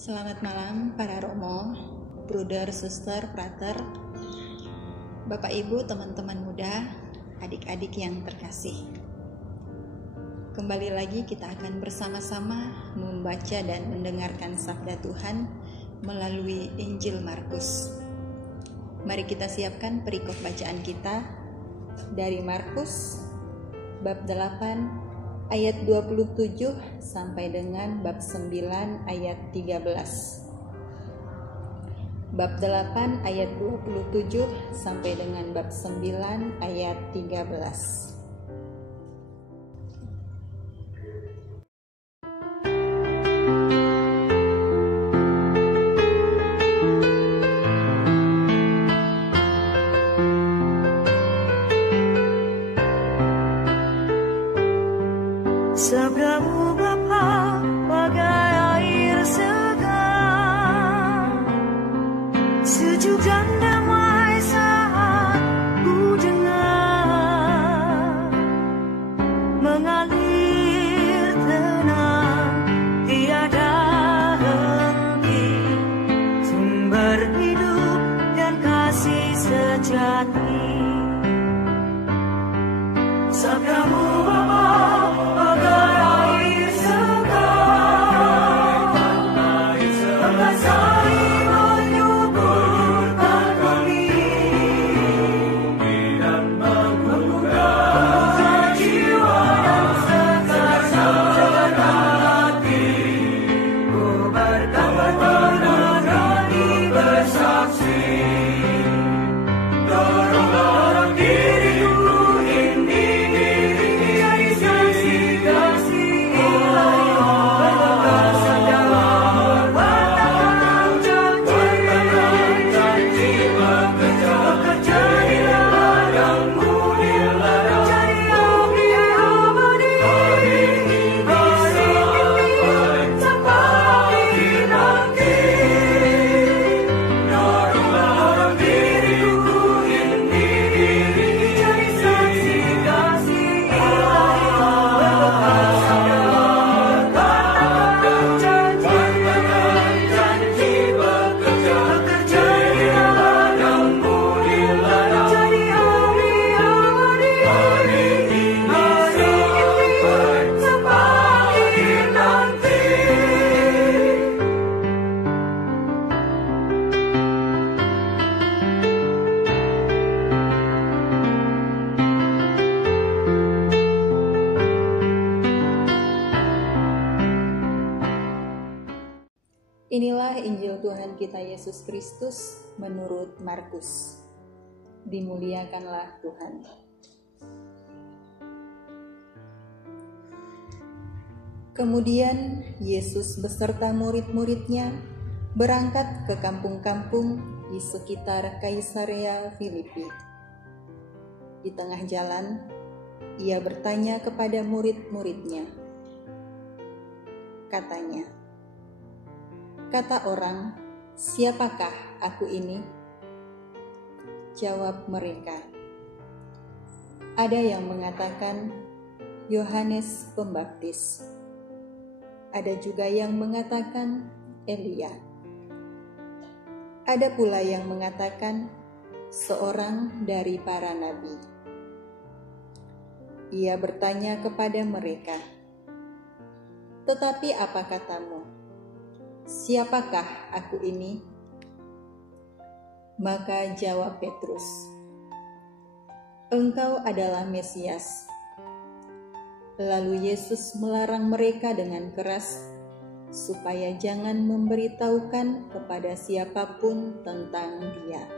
Selamat malam para Romo, Bruder, Suster, Frater, Bapak Ibu, teman-teman muda, adik-adik yang terkasih. Kembali lagi kita akan bersama-sama membaca dan mendengarkan sabda Tuhan melalui Injil Markus. Mari kita siapkan perikop bacaan kita dari Markus bab 8 ayat 27 sampai dengan bab 9 ayat 13. Bab 8 ayat 27 sampai dengan bab 9 ayat 13. Sabdamu Bapa bagai air segar, sejuk dan damai saat ku dengar, mengalir tenang tiada henti, sumber hidup dan kasih sejati. Sabdamu Bapa bagai air segar, mengasai menyuburkan kami dan menggugah jiwa dan segenap hati. Ku berani bersaksi, doronglah diriku ini jadi saksi-saksi Ilahi, berkesan dalam janji bekerja di ladangmu, jadi abdi abadi sampai nanti. Doronglah diriku ini jadi saksi-saksi Ilahi, berkesan dalam janji bekerja di ladangmu, jadi abdi abadi sampai nanti. Inilah Injil Tuhan kita Yesus Kristus menurut Markus. Dimuliakanlah Tuhan. Kemudian Yesus beserta murid-muridnya berangkat ke kampung-kampung di sekitar Kaisarea Filipi. Di tengah jalan, ia bertanya kepada murid-muridnya. Katanya, "Kata orang, siapakah aku ini?" Jawab mereka, "Ada yang mengatakan Yohanes Pembaptis. Ada juga yang mengatakan Elia. Ada pula yang mengatakan seorang dari para nabi." Ia bertanya kepada mereka, "Tetapi apa katamu? Siapakah aku ini?" Maka jawab Petrus, "Engkau adalah Mesias." Lalu Yesus melarang mereka dengan keras supaya jangan memberitahukan kepada siapapun tentang Dia.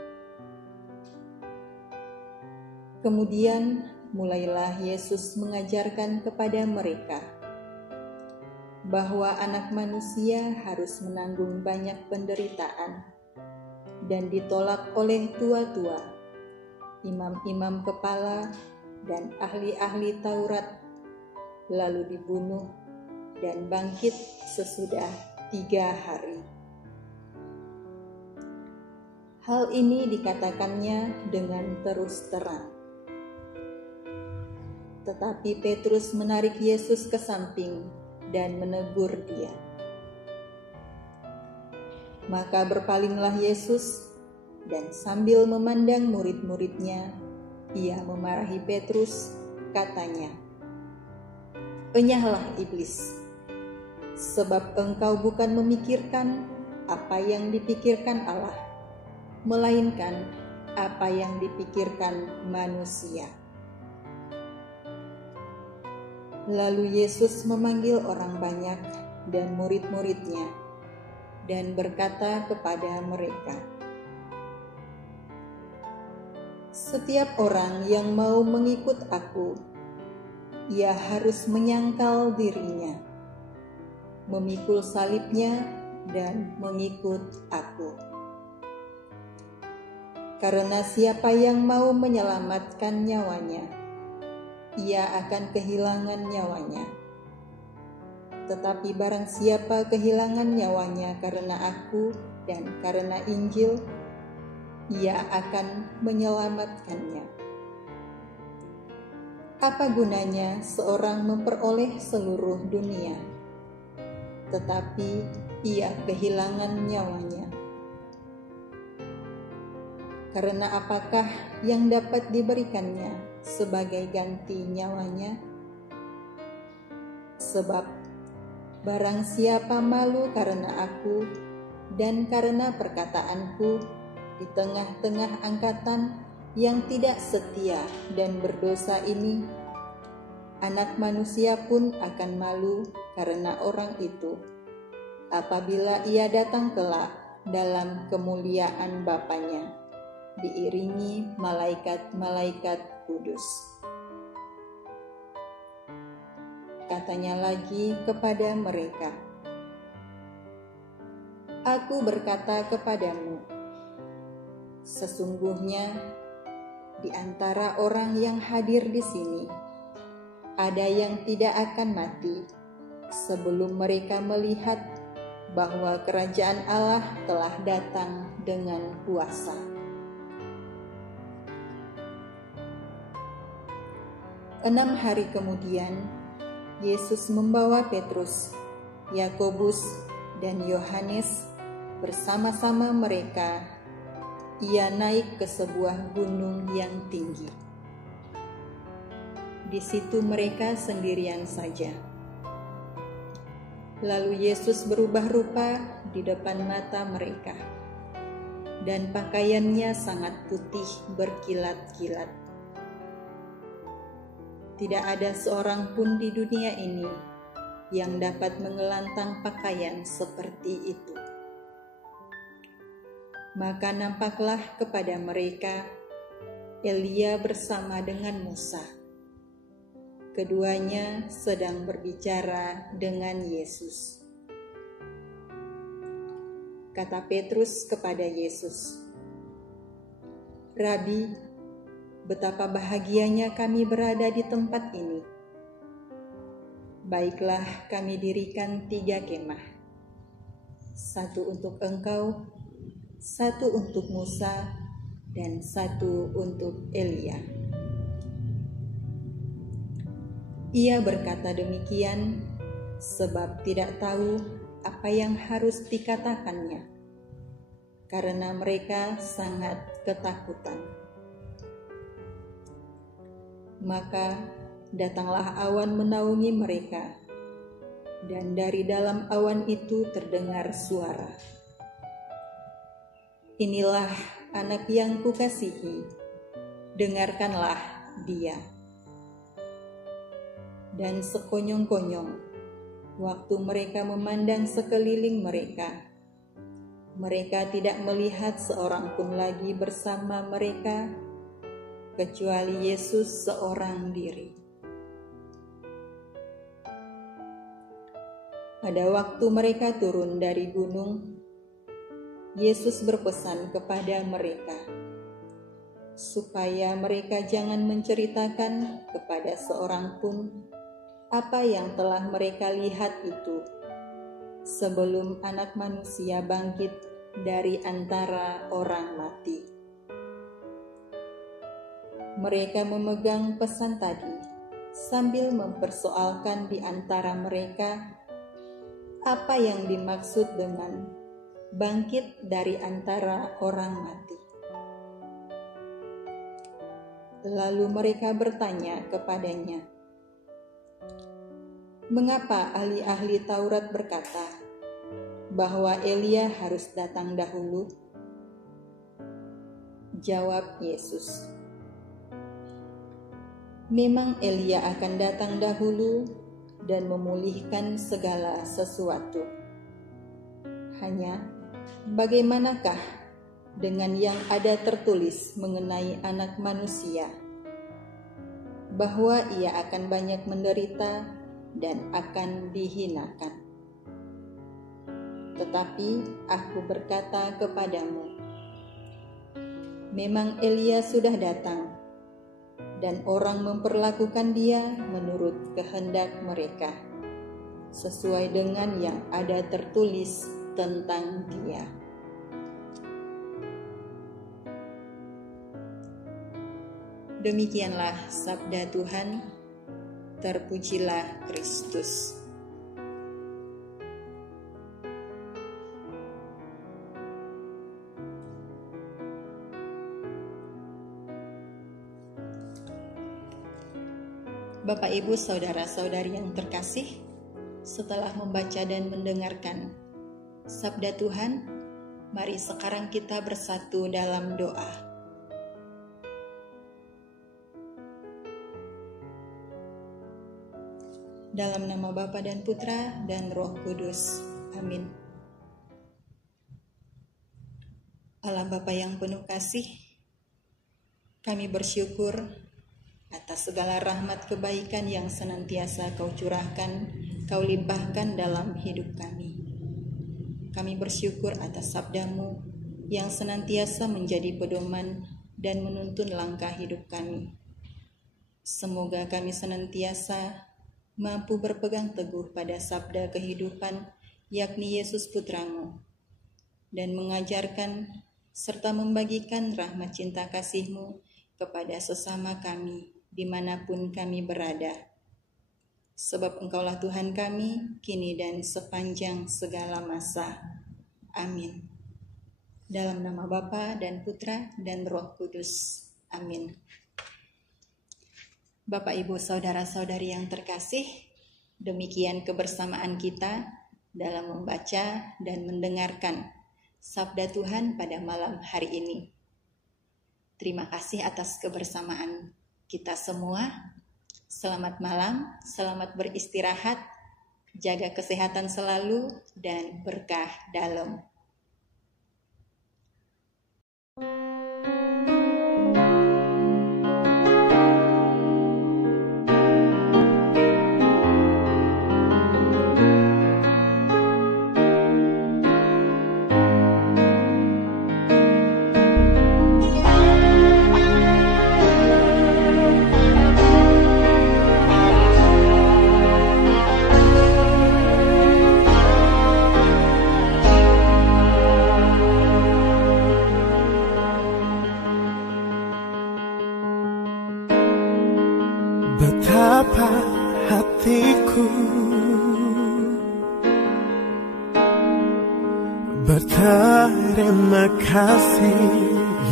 Kemudian mulailah Yesus mengajarkan kepada mereka bahwa Anak Manusia harus menanggung banyak penderitaan dan ditolak oleh tua-tua, imam-imam kepala, dan ahli-ahli Taurat, lalu dibunuh dan bangkit sesudah 3 hari. Hal ini dikatakannya dengan terus terang. Tetapi Petrus menarik Yesus ke samping dan menegur dia. Maka berpalinglah Yesus, dan sambil memandang murid-muridnya, ia memarahi Petrus, katanya, "Enyahlah iblis, sebab engkau bukan memikirkan apa yang dipikirkan Allah, melainkan apa yang dipikirkan manusia." Lalu Yesus memanggil orang banyak dan murid-muridnya dan berkata kepada mereka, "Setiap orang yang mau mengikut aku, ia harus menyangkal dirinya, memikul salibnya dan mengikut aku. Karena siapa yang mau menyelamatkan nyawanya, ia akan kehilangan nyawanya. Tetapi barang siapa kehilangan nyawanya karena aku dan karena Injil, ia akan menyelamatkannya. Apa gunanya seorang memperoleh seluruh dunia, tetapi ia kehilangan nyawanya? Karena apakah yang dapat diberikannya sebagai ganti nyawanya? Sebab barang siapa malu karena aku dan karena perkataanku di tengah-tengah angkatan yang tidak setia dan berdosa ini, Anak Manusia pun akan malu karena orang itu, apabila ia datang kelak dalam kemuliaan Bapanya, diiringi malaikat-malaikat kudus. Katanya lagi kepada mereka, "Aku berkata kepadamu, sesungguhnya di antara orang yang hadir di sini, ada yang tidak akan mati sebelum mereka melihat bahwa kerajaan Allah telah datang dengan kuasa." 6 hari kemudian, Yesus membawa Petrus, Yakobus, dan Yohanes bersama-sama mereka. Ia naik ke sebuah gunung yang tinggi. Di situ mereka sendirian saja. Lalu Yesus berubah rupa di depan mata mereka, dan pakaiannya sangat putih berkilat-kilat. Tidak ada seorang pun di dunia ini yang dapat mengelantang pakaian seperti itu. Maka nampaklah kepada mereka Elia bersama dengan Musa. Keduanya sedang berbicara dengan Yesus. Kata Petrus kepada Yesus, "Rabi, betapa bahagianya kami berada di tempat ini. Baiklah, kami dirikan 3 kemah, 1 untuk engkau, 1 untuk Musa, dan 1 untuk Elia." Ia berkata demikian sebab tidak tahu apa yang harus dikatakannya, karena mereka sangat ketakutan. Maka datanglah awan menaungi mereka, dan dari dalam awan itu terdengar suara, "Inilah anak yang kukasihi, dengarkanlah dia." Dan sekonyong-konyong, waktu mereka memandang sekeliling mereka, mereka tidak melihat seorang pun lagi bersama mereka, kecuali Yesus seorang diri. Pada waktu mereka turun dari gunung, Yesus berpesan kepada mereka, supaya mereka jangan menceritakan kepada seorang pun apa yang telah mereka lihat itu, sebelum Anak Manusia bangkit dari antara orang mati. Mereka memegang pesan tadi sambil mempersoalkan di antara mereka apa yang dimaksud dengan bangkit dari antara orang mati. Lalu mereka bertanya kepadanya, "Mengapa ahli-ahli Taurat berkata bahwa Elia harus datang dahulu?" Jawab Yesus, "Memang Elia akan datang dahulu dan memulihkan segala sesuatu. Hanya bagaimanakah dengan yang ada tertulis mengenai Anak Manusia, bahwa ia akan banyak menderita dan akan dihinakan. Tetapi aku berkata kepadamu, memang Elia sudah datang, dan orang memperlakukan dia menurut kehendak mereka, sesuai dengan yang ada tertulis tentang dia." Demikianlah sabda Tuhan. Terpujilah Kristus. Bapak, Ibu, saudara-saudari yang terkasih, setelah membaca dan mendengarkan sabda Tuhan, mari sekarang kita bersatu dalam doa. Dalam nama Bapa dan Putra dan Roh Kudus. Amin. Allah Bapa yang penuh kasih, kami bersyukur atas segala rahmat kebaikan yang senantiasa Kau curahkan, Kau limpahkan dalam hidup kami. Kami bersyukur atas sabda-Mu yang senantiasa menjadi pedoman dan menuntun langkah hidup kami. Semoga kami senantiasa mampu berpegang teguh pada sabda kehidupan, yakni Yesus Putra-Mu, dan mengajarkan serta membagikan rahmat cinta kasih-Mu kepada sesama kami, dimanapun kami berada. Sebab Engkaulah Tuhan kami, kini dan sepanjang segala masa. Amin. Dalam nama Bapa dan Putra dan Roh Kudus. Amin. Bapak, Ibu, saudara-saudari yang terkasih, demikian kebersamaan kita dalam membaca dan mendengarkan sabda Tuhan pada malam hari ini. Terima kasih atas kebersamaan kita semua. Selamat malam, selamat beristirahat, jaga kesehatan selalu, dan berkah dalam. Betapa hatiku berterima kasih,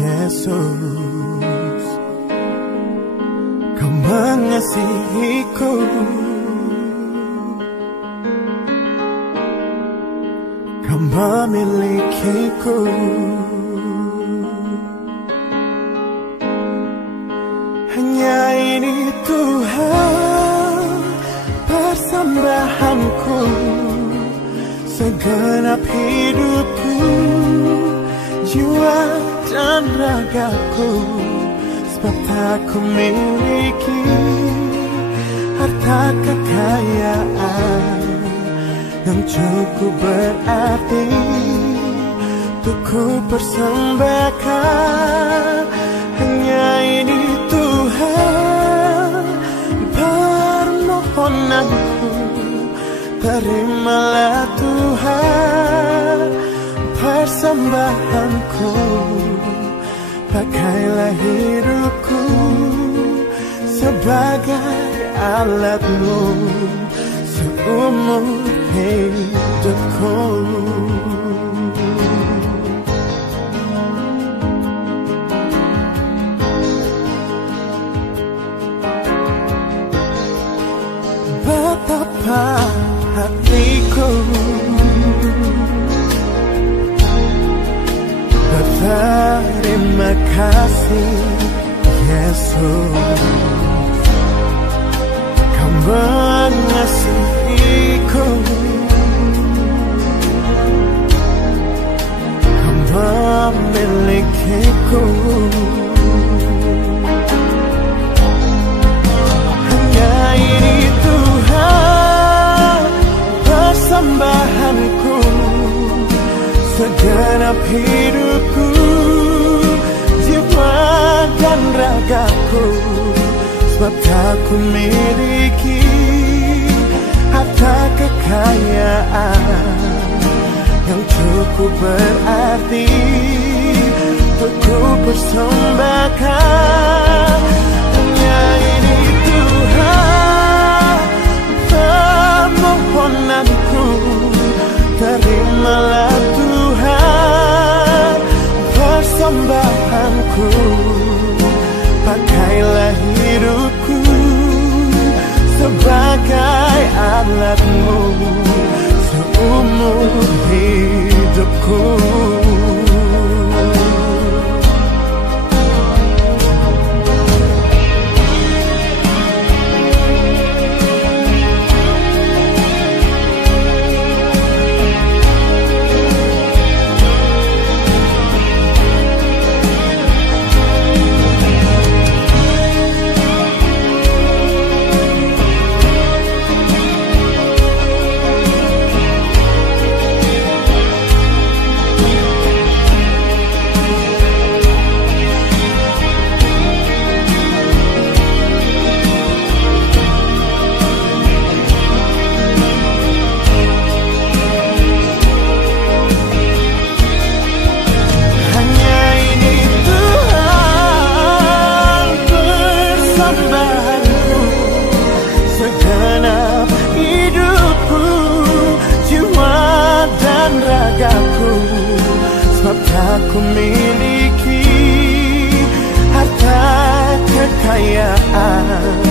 Yesus, Kau mengasihiku, Kau memilikiku. Hanya ini Tuhan persembahanku, segenap hidupku, jiwa dan ragaku. Sebab tak ku miliki harta kekayaan yang cukup berarti untuk ku persembahkan. Hanya ini Tuhan permohonanku, terimalah Tuhan persembahanku. Pakailah hidupku sebagai alat-Mu seumur hidupku. hatiku. Berterima kasih Yesus, Kau mengasihiku, Kau memilikiku. Hanya ini Tuhan persembahanku, segenap hidupku, jiwa dan ragaku. Sebab tak ku miliki harta kekayaan yang cukup berarti untuk ku persembahkan. Hanya ini Tuhan permohonanku, terimalah Tuhan persembahanku. Pakailah hidupku sebagai alatmu seumur hidupku. Sebab tak ku miliki harta kekayaan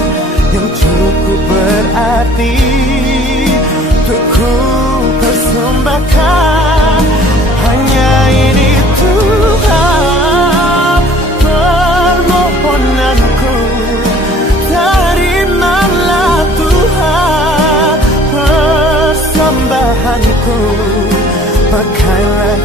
yang cukup berarti untuk ku persembahkan. Hanya ini Tuhan permohonanku, terimalah Tuhan persembahanku. Pakailah